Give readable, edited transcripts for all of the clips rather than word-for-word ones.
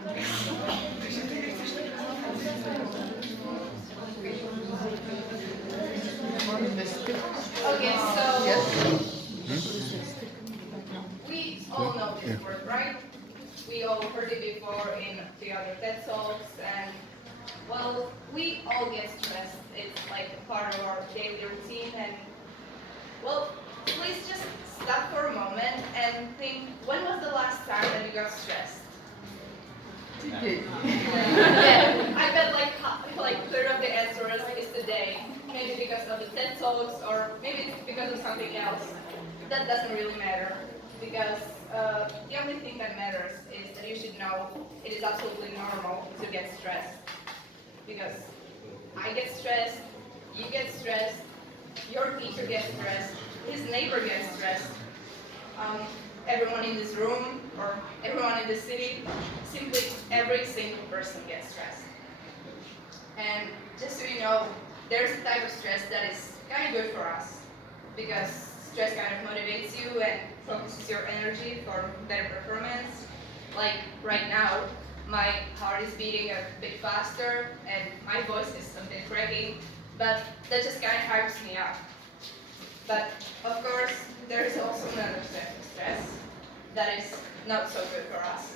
Okay, so we all know this word, right? We all heard it before in the other TED-Talks, and well, we all get stressed. It's like a part of our daily routine, and well, please just stop for a moment and think, when was the last time that you got stressed? Yeah, I bet like third of the answers is today. Maybe because of the TED Talks, or maybe it's because of something else. That doesn't really matter, because the only thing that matters is that you should know it is absolutely normal to get stressed. Because I get stressed, you get stressed, your teacher gets stressed, his neighbor gets stressed. Everyone in this room, or everyone in the city, simply every single person gets stressed. And just so you know, there's a type of stress that is kind of good for us, because stress kind of motivates you and focuses your energy for better performance. Like right now, my heart is beating a bit faster and my voice is a bit cracking, but that just kind of hypes me up. But of course, there is also another type of stress that is not so good for us,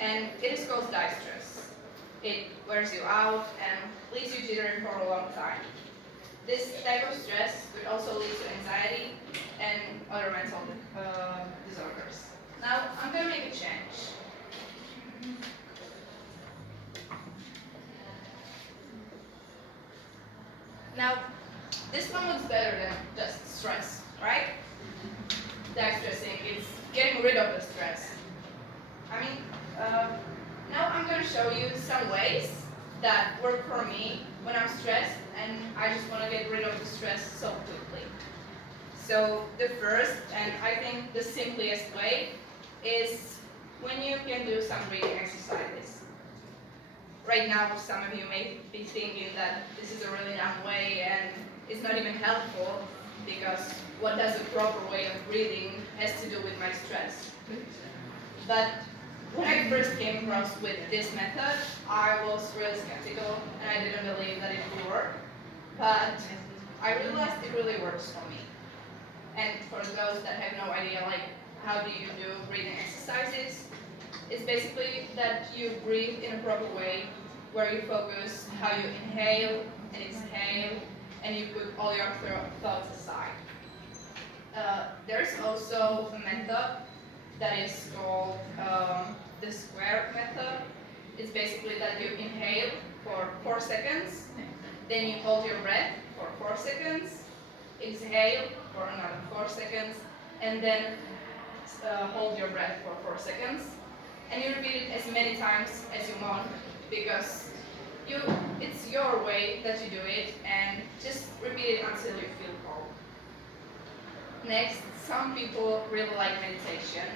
and it is called distress. It wears you out and leaves you jittering for a long time. This type of stress could also lead to anxiety and other mental disorders. Now, I'm going to make a change. Now, this one looks better than just stress, right? Distressing, it's getting rid of the stress. I mean, now I'm going to show you some ways that work for me when I'm stressed and I just want to get rid of the stress so quickly. So the first, and I think the simplest way, is when you can do some breathing exercises. Right now, some of you may be thinking that this is a really dumb way and it's not even helpful, because what does a proper way of breathing has to do with my stress? But when I first came across with this method, I was really skeptical and I didn't believe that it would work. But I realized it really works for me. And for those that have no idea, like, how do you do breathing exercises, it's basically that you breathe in a proper way, where you focus how you inhale and exhale, and you put all your thoughts aside. There's also a method that is called the square method. It's basically that you inhale for 4 seconds, then you hold your breath for 4 seconds, exhale for another 4 seconds, and then hold your breath for 4 seconds. And you repeat it as many times as you want, because it's your way that you do it, and just repeat it until you feel calm. Next, some people really like meditation,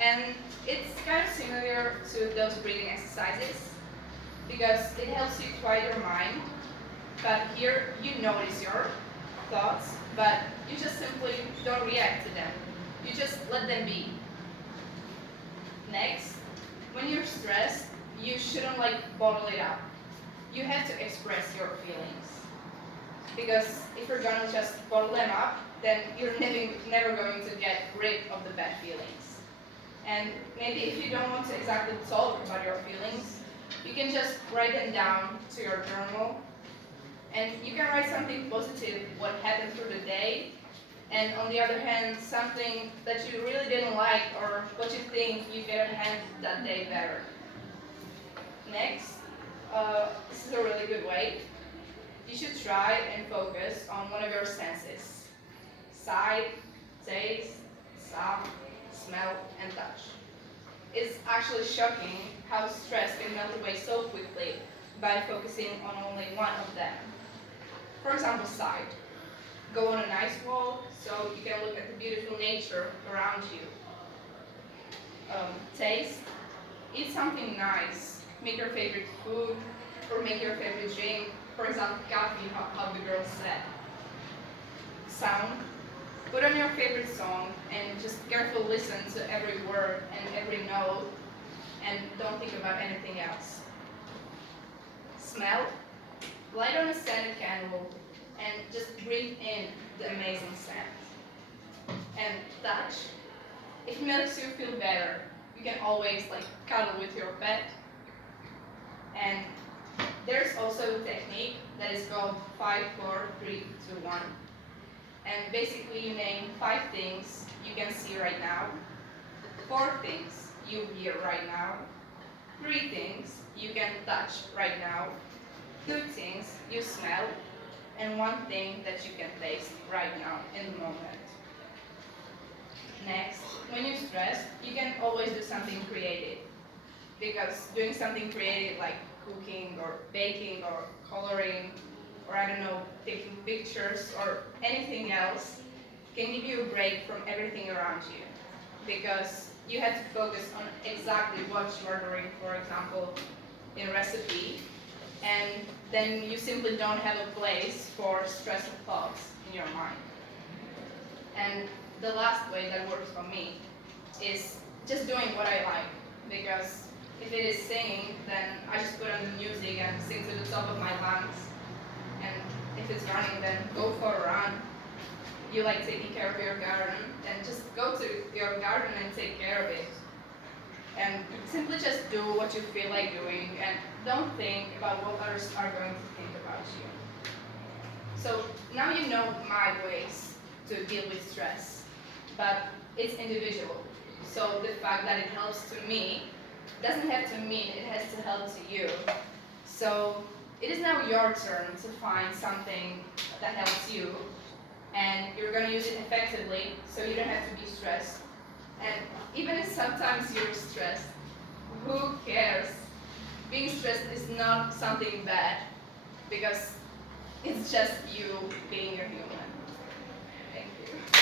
and it's kind of similar to those breathing exercises, because it helps you quiet your mind, but here you notice your thoughts, but you just simply don't react to them. You just let them be. Next, when you're stressed, you shouldn't bottle it up. You have to express your feelings. Because if you're gonna just bottle them up, then you're never going to get rid of the bad feelings. And maybe if you don't want to exactly talk about your feelings, you can just write them down to your journal. And you can write something positive, what happened through the day, and on the other hand, something that you really didn't like, or what you think you could have handled that day better. Next, this is a really good way. You should try and focus on one of your senses: sight, taste, sound, smell, and touch. It's actually shocking how stress can melt away so quickly by focusing on only one of them. For example, sight. Go on a nice walk so you can look at the beautiful nature around you. Taste. Eat something nice. Make your favorite food, or make your favorite drink. For example, coffee, how the girls said. Sound. Put on your favorite song and just carefully listen to every word and every note. and don't think about anything else. Smell, light on a scented candle, and just breathe in the amazing scent. And touch, if it makes you feel better, you can always cuddle with your pet. And there's also a technique that is called 5, 4, 3, 2, 1. And basically you name 5 things you can see right now, 4 things you hear right now, 3 things you can touch right now, 2 things you smell, and 1 thing that you can taste right now in the moment. Next, when you're stressed, you can always do something creative. Because doing something creative like cooking or baking or coloring or I don't know, taking pictures or anything else can give you a break from everything around you. Because you have to focus on exactly what you are doing, for example, in a recipe, and then you simply don't have a place for stressful thoughts in your mind. And the last way that works for me is just doing what I like, because if it is singing, then I just put on the music and sing to the top of my lungs. And if it's running, then go for a run. You like taking care of your garden, and just go to your garden and take care of it. And simply just do what you feel like doing, and don't think about what others are going to think about you. So now you know my ways to deal with stress, but it's individual. So the fact that it helps to me doesn't have to mean it has to help to you. So it is now your turn to find something that helps you, and you're going to use it effectively so you don't have to be stressed. And even if sometimes you're stressed, who cares? Being stressed is not something bad, because it's just you being a human. Thank you.